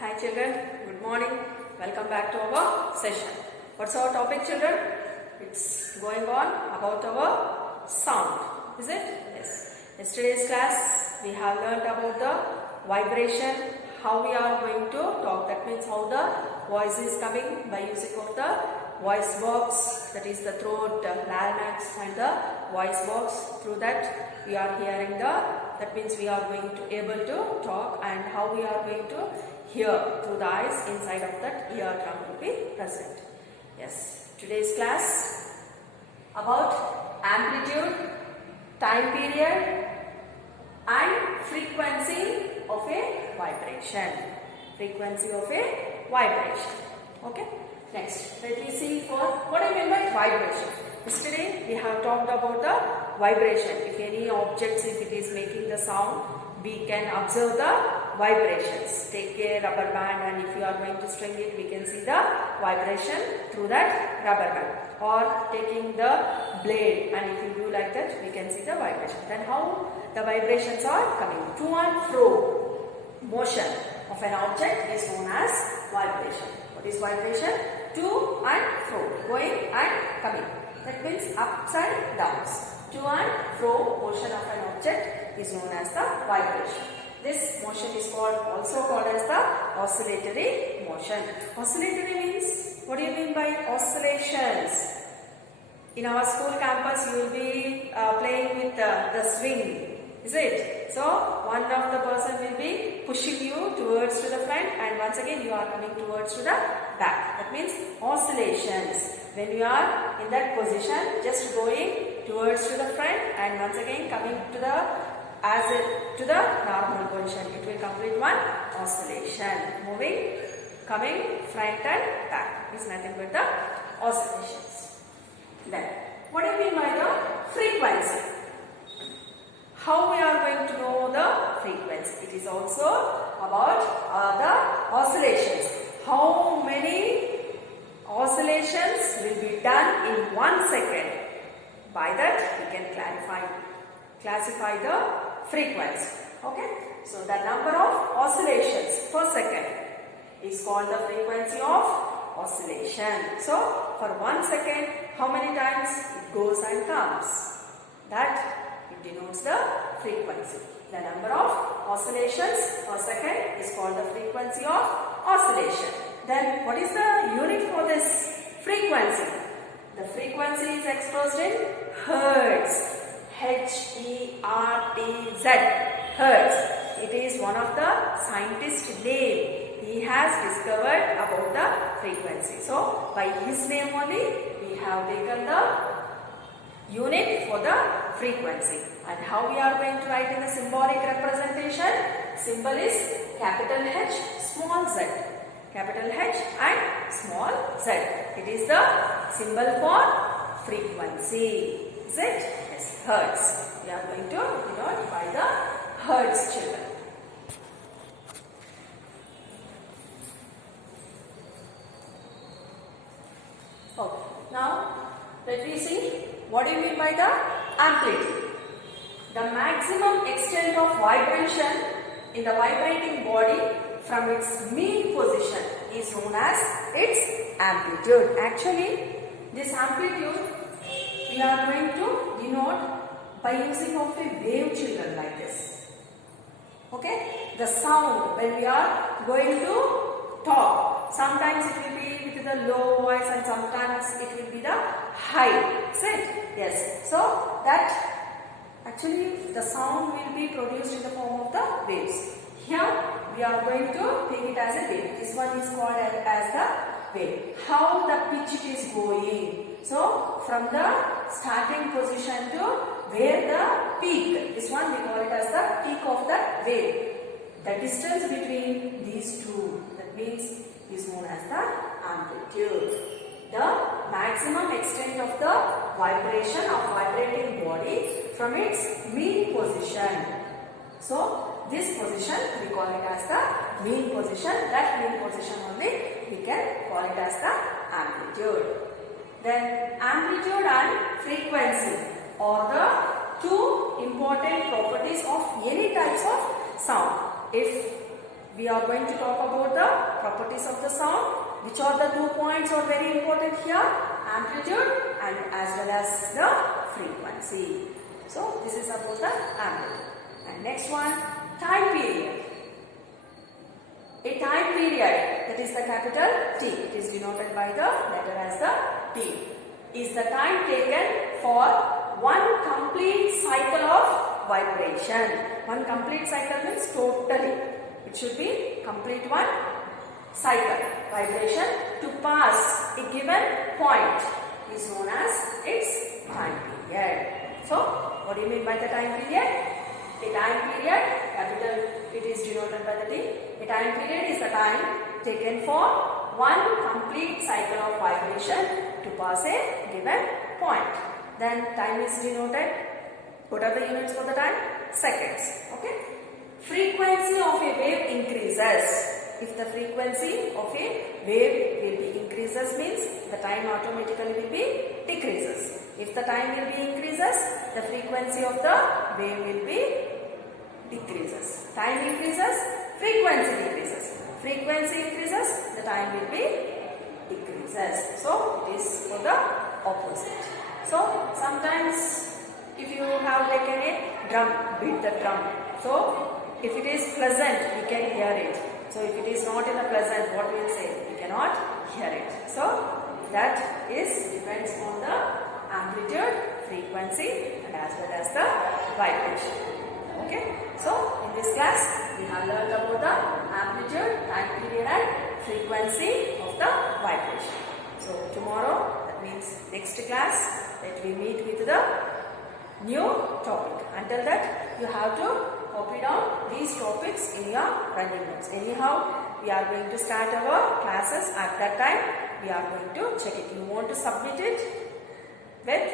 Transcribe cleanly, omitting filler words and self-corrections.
Hi children, good morning. Welcome back to our session. What's our topic, children? It's going on about our sound, is it? Yes. Yesterday's class we have learnt about the vibration, how we are going to talk. That means how the voice is coming by using of the voice box, that is the throat, larynx and the voice box. Through that we are hearing that means we are going to able to talk, and how we are going to hear through the eyes. Inside of that eardrum will be present. Yes, today's class about amplitude, time period and frequency of a vibration. Frequency of a vibration. Okay. Next, let me see for what I mean by vibration. Yesterday we have talked about the vibration. If any objects, if it is making the sound, we can observe the vibrations. Take a rubber band, and if you are going to string it, we can see the vibration through that rubber band. Or taking the blade, and if you do like that, we can see the vibration. Then how the vibrations are coming? To and fro motion of an object is known as vibration. What is vibration? To and fro, going and coming. That means ups and downs. To and fro motion of an object is known as the vibration. This motion is also called as the oscillatory motion. Oscillatory means, what do you mean by oscillations? In our school campus, you will be playing with the swing, is it? So, one of the person will be pushing you towards to the front, and once again you are coming towards to the back. That means oscillations. When you are in that position, just going towards to the front, and once again coming to the normal position, it will complete one oscillation. Moving, coming, front and back is nothing but the oscillations. Then, what do you mean by the frequency? How we are going to know the frequency? It is also about the oscillations. How many oscillations will be done in 1 second? By that we can classify the frequency. Okay. So the number of oscillations per second is called the frequency of oscillation. So for 1 second, how many times it goes and comes? That it denotes the frequency. The number of oscillations per second is called the frequency of oscillation. Then what is the unit for this frequency? The frequency is expressed in hertz. H-E-R-T-Z. Hertz. It is one of the scientist's name. He has discovered about the frequency. So by his name only we have taken the unit for the frequency. And how we are going to write in the symbolic representation? Symbol is capital H, small z. Capital H and small z. It is the symbol for frequency. Is it? Yes, hertz. We are going to denote by the hertz, children. Okay. Now, let me see. What do you mean by the amplitude? The maximum extent of vibration in the vibrating body from its mean position is known as its amplitude. Actually, this amplitude we are going to denote by using of a wave, children, like this. Okay? The sound when we are going to talk. Sometimes it will be with the low voice and sometimes it will be the high. Is it? Yes. So that actually the sound will be produced in the form of the waves. Here we are going to take it as a wave. This one is called as the wave. How the pitch it is going. So from the starting position to where the peak. This one we call it as the peak of the wave. The distance between these two, that means, is known as the amplitude. The maximum extent of the vibration of vibrating body from its mean position. So this position we call it as the mean position. That mean position only we can call it as the amplitude. Then amplitude and frequency are the two important properties of any types of sound. If we are going to talk about the properties of the sound. Which are the 2 points are very important here? Amplitude and as well as the frequency. So this is about the amplitude. And next one, time period. A time period, that is the capital T, it is denoted by the letter as the T, is the time taken for one complete cycle of vibration. One complete cycle means totally. It should be complete one cycle vibration to pass a given point is known as its time period. So, what do you mean by the time period? A time period, capital, it is denoted by the T. A time period is the time taken for one complete cycle of vibration to pass a given point. Then time is denoted. What are the units for the time? Seconds. Okay. Frequency of a wave increases. If the frequency of a wave will be increases means the time automatically will be decreases. If the time will be increases, the frequency of the wave will be decreases. Time increases, frequency decreases. Frequency increases, the time will be decreases. So it is for the opposite. So sometimes if you have taken a drum, beat the drum. So if it is pleasant, we can hear it. So if it is not in a pleasant, what we will say? We cannot hear it. So that is depends on the amplitude, frequency and as well as the vibration. Okay. So in this class we have learned about the amplitude, time period and frequency of the vibration. So tomorrow, that means next class, that we meet with the new topic. Until that, you have to copy down these topics in your running notes. Anyhow, we are going to start our classes at that time. We are going to check it. You want to submit it with